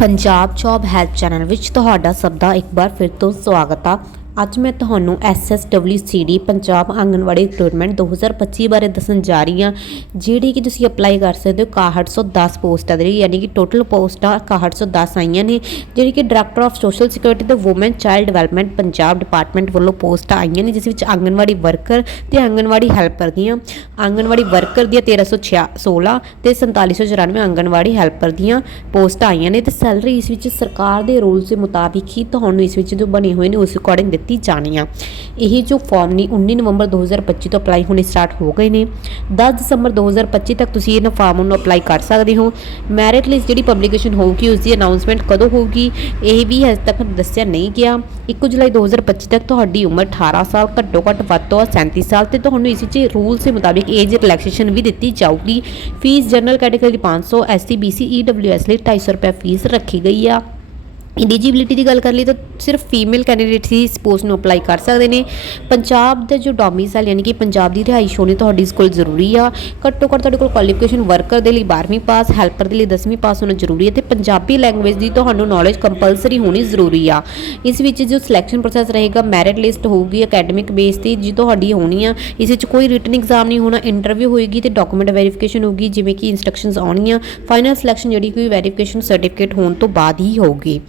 Punjab job help channel ਵਿੱਚ ਤੁਹਾਡਾ ਸਭ ਦਾ ਇੱਕ ਵਾਰ ਫਿਰ ਤੋਂ ਸਵਾਗਤ ਆ। ਅੱਜ ਮੈਂ ਤੁਹਾਨੂੰ ਐਸਐਸਡਬਲਯੂਸੀਡੀ ਪੰਜਾਬ ਆਂਗਨਵਾੜੀ ਰਿਕਰੂਟਮੈਂਟ 2025 ਬਾਰੇ ਦੱਸਣ ਜਾ ਰਹੀ ਹਾਂ, ਜਿਹੜੀ ਕਿ ਤੁਸੀਂ ਅਪਲਾਈ ਕਰ ਸਕਦੇ ਹੋ 6110 ਪੋਸਟਾਂ ਦੇ ਲਈ ਯਾਨੀ ਕਿ ਟੋਟਲ ਪੋਸਟਾਂ 6110 ਆਈਆਂ ਨੇ, ਜਿਹੜੀ ਕਿ ਡਾਇਰੈਕਟਰ ਆਫ ਸੋਸ਼ਲ ਸਿਕਿਉਰਿਟੀ ਤੇ women child development Punjab department ਵੱਲੋਂ ਪੋਸਟਾਂ ਆਈਆਂ ਨੇ, ਜਿਸ ਵਿੱਚ ਆਂਗਨਵਾੜੀ ਵਰਕਰ ਤੇ ਆਂਗਨਵਾੜੀ ਹੈਲਪਰ ਦੀਆਂ, ਆਂਗਨਵਾੜੀ ਵਰਕਰ ਦੀਆਂ 1316 ਤੇ 4794 ਆਂਗਨਵਾੜੀ ਹੈਲਪਰ ਦੀਆਂ ਪੋਸਟਾਂ ਆਈਆਂ ਨੇ, ਤੇ ਸੈਲਰੀ ਇਸ ਵਿੱਚ ਸਰਕਾਰ ਦੇ ਰੂਲਸ ਦੇ ਮੁਤਾਬਿਕ ਹੀ ਤੁਹਾਨੂੰ ਇਸ ਵਿੱਚ ਜੋ ਬਣੇ ਹੋਏ ਨੇ, ਉਸ ਅਕੋਰਡਿੰਗ ਕੀਤੀ ਜਾਣੀ ਆ। ਇਹ ਜੋ ਫਾਰਮ ਨੇ 19 ਨਵੰਬਰ 2025 ਤੋਂ ਅਪਲਾਈ ਹੋਣੇ ਸਟਾਰਟ ਹੋ ਗਏ ਨੇ। 10 ਦਸੰਬਰ 2025 ਤੱਕ ਤੁਸੀਂ ਇਹਨਾਂ ਫਾਰਮ ਨੂੰ ਅਪਲਾਈ ਕਰ ਸਕਦੇ ਹੋ। ਮੈਰਿਟ ਲਿਸਟ ਜਿਹੜੀ ਪਬਲੀਕੇਸ਼ਨ ਹੋਊਗੀ ਉਸ ਦੀ ਅਨਾਉਂਸਮੈਂਟ ਕਦੋਂ ਹੋਊਗੀ, ਇਹ ਵੀ ਹਜੇ ਤੱਕ ਦੱਸਿਆ ਨਹੀਂ ਗਿਆ। 1 ਜੁਲਾਈ 2025 ਤੱਕ ਤੁਹਾਡੀ ਉਮਰ 18 ਸਾਲ, ਘੱਟੋ ਘੱਟ ਵੱਧ ਤੋਂ ਵੱਧ 37 ਸਾਲ ਤੇ ਤੁਹਾਨੂੰ ਇਸ 'ਚ ਰੂਲਸ ਦੇ ਮੁਤਾਬਿਕ ਏਜ ਰਿਲੈਕਸੇਸ਼ਨ ਵੀ ਦਿੱਤੀ ਜਾਊਗੀ। Fee general category 500 SC BC EWS ਲਈ 250 ਰੁਪਏ ਫੀਸ ਰੱਖੀ ਗਈ ਆ। ਐਲੀਜੀਬਿਲਿਟੀ ਦੀ ਗੱਲ ਕਰ ਲਈ ਤਾਂ ਸਿਰਫ ਫੀਮੇਲ ਕੈਂਡੀਡੇਟਸ ਹੀ ਇਸ ਪੋਸਟ ਨੂੰ ਅਪਲਾਈ ਕਰ ਸਕਦੇ ਨੇ। ਪੰਜਾਬ ਦਾ ਜੋ ਡੋਮਿਸਾਈਲ ਯਾਨੀ ਕਿ ਪੰਜਾਬ ਦੀ ਰਿਹਾਇਸ਼ ਹੋਣੀ ਤੁਹਾਡੀ ਇਸ ਕੋਲ ਜ਼ਰੂਰੀ ਆ। ਘੱਟੋ ਘੱਟ ਤੁਹਾਡੇ ਕੋਲ ਕੁਆਲੀਫਿਕੇਸ਼ਨ ਵਰਕਰ ਦੇ ਲਈ 12ਵੀਂ ਪਾਸ ਹੈਲਪਰ ਦੇ ਲਈ 10ਵੀਂ ਪਾਸ ਹੋਣਾ ਜ਼ਰੂਰੀ ਹੈ ਤੇ ਪੰਜਾਬੀ ਲੈਂਗੁਏਜ ਦੀ ਤੁਹਾਨੂੰ ਨੌਲੇਜ ਕੰਪਲਸਰੀ ਹੋਣੀ ਜ਼ਰੂਰੀ ਆ। ਇਸ ਵਿੱਚ ਜੋ ਸਿਲੈਕਸ਼ਨ ਪ੍ਰੋਸੈਸ ਰਹੇਗਾ ਮੈਰਿਟ ਲਿਸਟ ਹੋਊਗੀ ਅਕੈਡਮਿਕ ਬੇਸ ਤੇ ਜੀ ਤੁਹਾਡੀ ਹੋਣੀ ਆ। ਇਸ ਵਿੱਚ ਕੋਈ ਰਿਟਨ ਐਗਜ਼ਾਮ ਨਹੀਂ ਹੋਣਾ ਇੰਟਰਵਿਊ ਹੋਏਗੀ ਤੇ ਡਾਕੂਮੈਂਟ ਵੈਰੀਫਿਕੇਸ਼ਨ ਹੋਊਗੀ, ਜਿਵੇਂ ਕਿ ਇਨਸਟਰਕਸ਼ਨਸ ਆਉਣੀਆਂ। ਫਾਈਨਲ ਸਿਲੈਕਸ਼ਨ ਜਿਹੜੀ ਕੋਈ ਵੈਰੀਫਿਕੇਸ਼ਨ ਸਰਟੀਫਿਕੇਟ ਹੋਣ ਤੋਂ ਬਾਅਦ ਹੀ ਹੋਊਗੀ।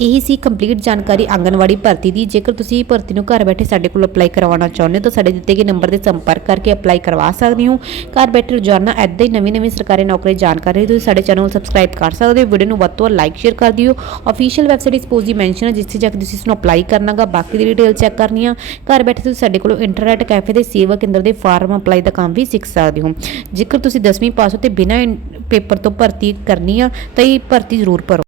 ਇਹੀ ਸੀ ਕੰਪਲੀਟ ਜਾਣਕਾਰੀ ਆਂਗਨਵਾੜੀ ਭਰਤੀ ਦੀ। ਜੇਕਰ ਤੁਸੀਂ ਭਰਤੀ ਨੂੰ ਘਰ ਬੈਠੇ ਸਾਡੇ ਕੋਲ ਅਪਲਾਈ ਕਰਵਾਉਣਾ ਚਾਹੁੰਦੇ ਹੋ, ਤਾਂ ਸਾਡੇ ਦਿੱਤੇ ਗਏ ਨੰਬਰ ਤੇ ਸੰਪਰਕ ਕਰਕੇ ਅਪਲਾਈ ਕਰਵਾ ਸਕਦੇ ਹੋ। ਘਰ ਬੈਠੇ ਰੋਜ਼ਾਨਾ ਐਦਾਂ ਹੀ ਨਵੀਂ ਨਵੀਂ ਸਰਕਾਰੀ ਨੌਕਰੀ ਜਾਣਕਾਰੀ ਤੁਸੀਂ ਸਾਡੇ ਚੈਨਲ ਨੂੰ ਸਬਸਕ੍ਰਾਈਬ ਕਰ ਸਕਦੇ ਹੋ। ਵੀਡੀਓ ਨੂੰ ਵੱਧ ਤੋਂ ਵੱਧ ਲਾਈਕ ਸ਼ੇਅਰ ਕਰ ਦਿਓ। ਅਫੀਸ਼ੀਅਲ ਵੈਬਸਾਈਟ ਇਸ ਪੋਸਟ ਦੀ ਮੈਂਸ਼ਨ ਹੈ, ਜਿੱਥੇ ਜਾ ਕੇ ਤੁਸੀਂ ਇਸ ਨੂੰ ਅਪਲਾਈ ਕਰਨਾਗਾ। ਬਾਕੀ ਦੀ ਡਿਟੇਲ ਚੈੱਕ ਕਰਨੀ ਆ। ਘਰ ਬੈਠੇ ਤੁਸੀਂ ਸਾਡੇ ਕੋਲੋਂ ਇੰਟਰਨੈਟ ਕੈਫੇ ਦੇ ਸੇਵਾ ਕੇਂਦਰ ਦੇ ਫਾਰਮ ਅਪਲਾਈ ਦਾ ਕੰਮ ਵੀ ਸਿੱਖ ਸਕਦੇ ਹੋ। ਜੇਕਰ ਤੁਸੀਂ 10ਵੀਂ ਪਾਸ ਹੋ ਤੇ ਬਿਨਾਂ ਪੇਪਰ ਤੋਂ ਭਰਤੀ ਕਰਨੀ ਆ, ਤਾਂ ਇਹ ਭਰਤੀ ਜ਼ਰੂਰ ਭਰੋ।